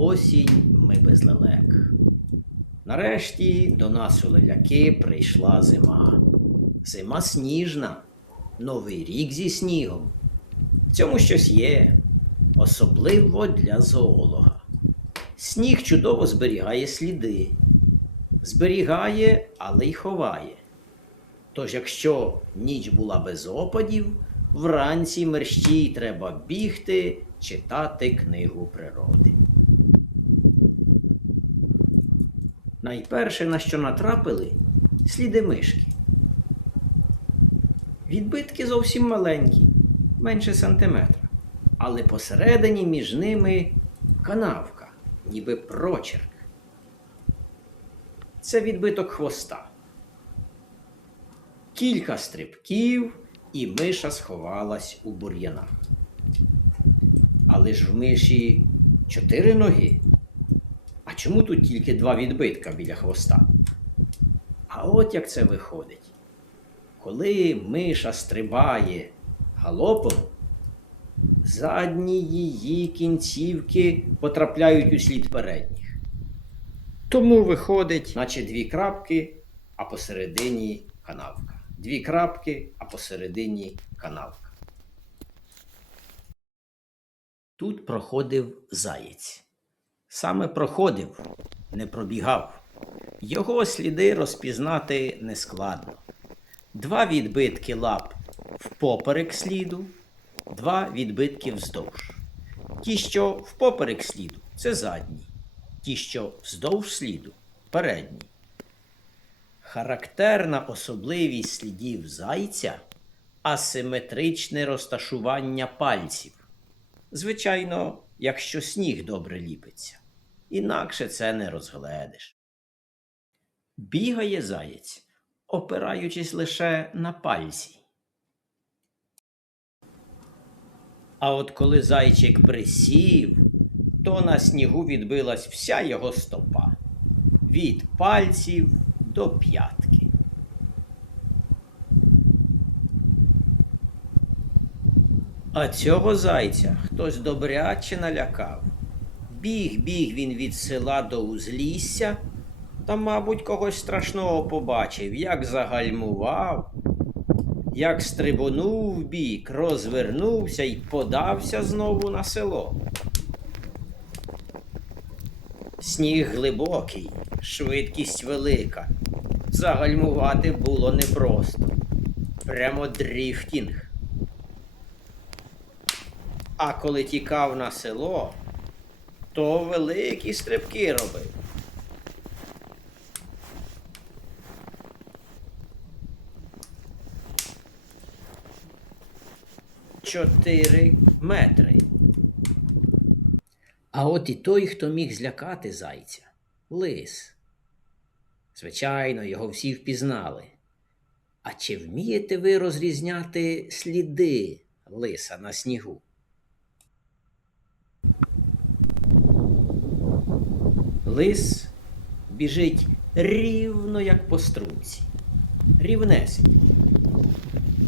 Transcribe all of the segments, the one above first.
осінь ми без лелек. Нарешті до нас у леляки прийшла зима. Зима сніжна, новий рік зі снігом. В цьому щось є, особливо для зоолога. Сніг чудово зберігає сліди, зберігає, але й ховає. Тож, якщо ніч була без опадів, вранці мерщій треба бігти, читати книгу природи. Найперше, на що натрапили, сліди мишки. Відбитки зовсім маленькі, менше сантиметра, але посередині між ними канавка, ніби прочерк. Це відбиток хвоста. Кілька стрибків, і миша сховалась у бур'янах. Але ж в миші чотири ноги. Чому тут тільки два відбитка біля хвоста? А от як це виходить. Коли миша стрибає галопом, задні її кінцівки потрапляють у слід передніх. Тому виходить, наче дві крапки, а посередині канавка. Дві крапки, а посередині канавка. Тут проходив заєць. Саме проходив, не пробігав. Його сліди розпізнати нескладно. Два відбитки лап впоперек сліду, два відбитки вздовж. Ті, що впоперек сліду, це задні, ті, що вздовж сліду передні. Характерна особливість слідів зайця асиметричне розташування пальців. Звичайно, якщо сніг добре ліпиться, інакше це не розгледиш. Бігає заєць, опираючись лише на пальці. А от коли зайчик присів, то на снігу відбилась вся його стопа від пальців до п'ятки. А цього зайця хтось добряче налякав. Біг біг він від села до узлісся, та, мабуть, когось страшного побачив, як загальмував, як стрибонув бік, розвернувся і подався знову на село. Сніг глибокий, швидкість велика. Загальмувати було непросто. Прямо дріфтінг. А коли тікав на село, то великі стрибки робив. Чотири метри. А от і той, хто міг злякати зайця лис. Звичайно, його всі впізнали. А чи вмієте ви розрізняти сліди лиса на снігу? Лис біжить рівно, як по струнці. Рівнесенько.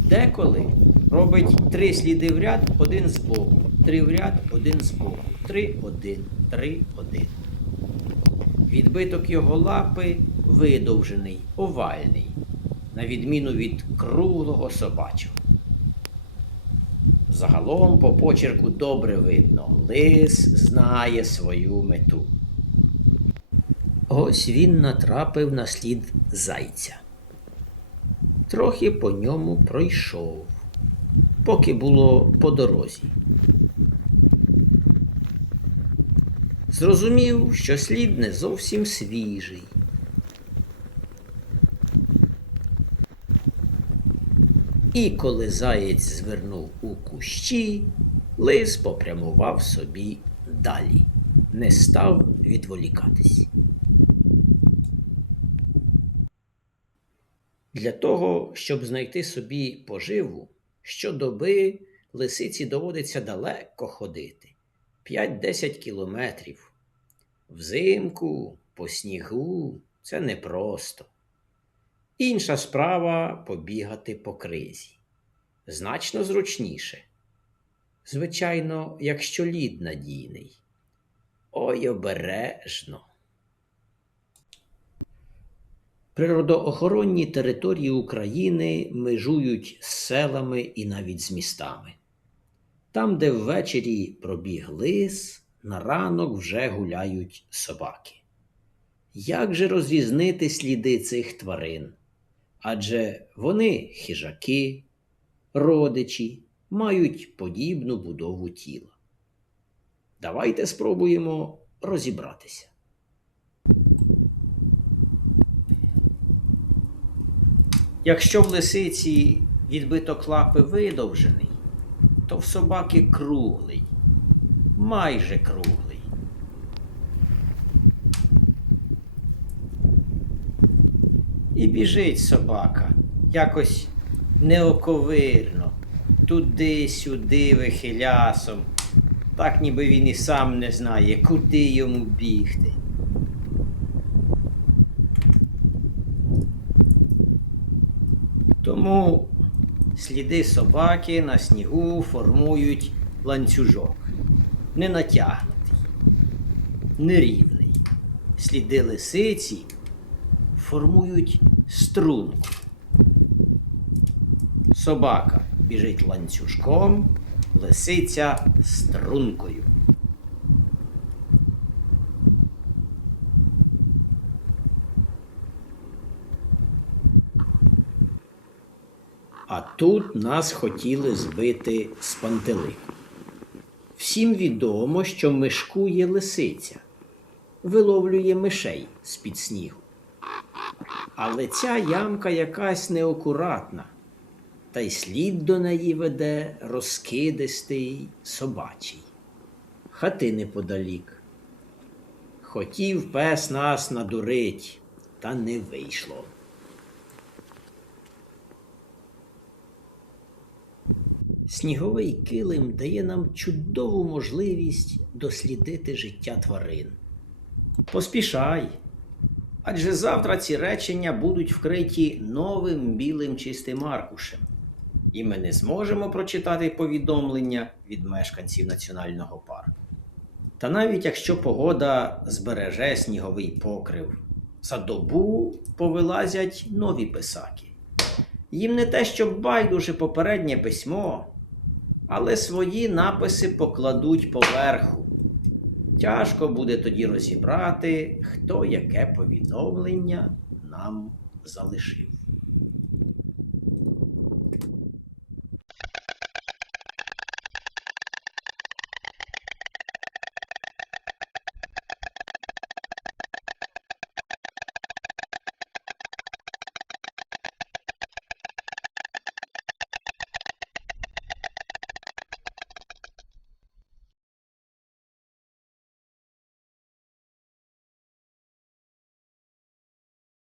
Деколи робить три сліди в ряд, один з боку, три в ряд, один з боку, три, один, три, один. Відбиток його лапи видовжений, овальний, на відміну від круглого собачого. Загалом по почерку добре видно, лис знає свою мету. Ось він натрапив на слід зайця. Трохи по ньому пройшов, поки було по дорозі. Зрозумів, що слід не зовсім свіжий. І коли заєць звернув у кущі, лис попрямував собі далі, не став відволікатись. Для того, щоб знайти собі поживу, щодоби лисиці доводиться далеко ходити 5-10 кілометрів. Взимку, по снігу це непросто. Інша справа побігати по кризі. Значно зручніше. Звичайно, якщо лід надійний. Ой обережно. Природоохоронні території України межують з селами і навіть з містами. Там, де ввечері пробіг лис, на ранок вже гуляють собаки. Як же розрізнити сліди цих тварин? Адже вони хижаки, родичі, мають подібну будову тіла. Давайте спробуємо розібратися. Якщо в лисиці відбиток лапи видовжений, то в собаки круглий, майже круглий. І біжить собака якось неоковирно, туди-сюди вихилясом, так ніби він і сам не знає, куди йому бігти. Тому сліди собаки на снігу формують ланцюжок, не натягнутий, нерівний. Сліди лисиці формують струнку. Собака біжить ланцюжком, лисиця стрункою. А тут нас хотіли збити з пантелику. Всім відомо, що мишкує лисиця, виловлює мишей з-під снігу. Але ця ямка якась неакуратна, та й слід до неї веде розкидистий собачий. Хати неподалік. Хотів пес нас надурить, та не вийшло. Сніговий килим дає нам чудову можливість дослідити життя тварин. Поспішай, адже завтра ці речення будуть вкриті новим білим чистим аркушем, і ми не зможемо прочитати повідомлення від мешканців національного парку. Та навіть якщо погода збереже сніговий покрив, за добу повилазять нові писаки. Їм не те, що байдуже попереднє письмо, але свої написи покладуть поверху. Тяжко буде тоді розібрати, хто яке повідомлення нам залишив.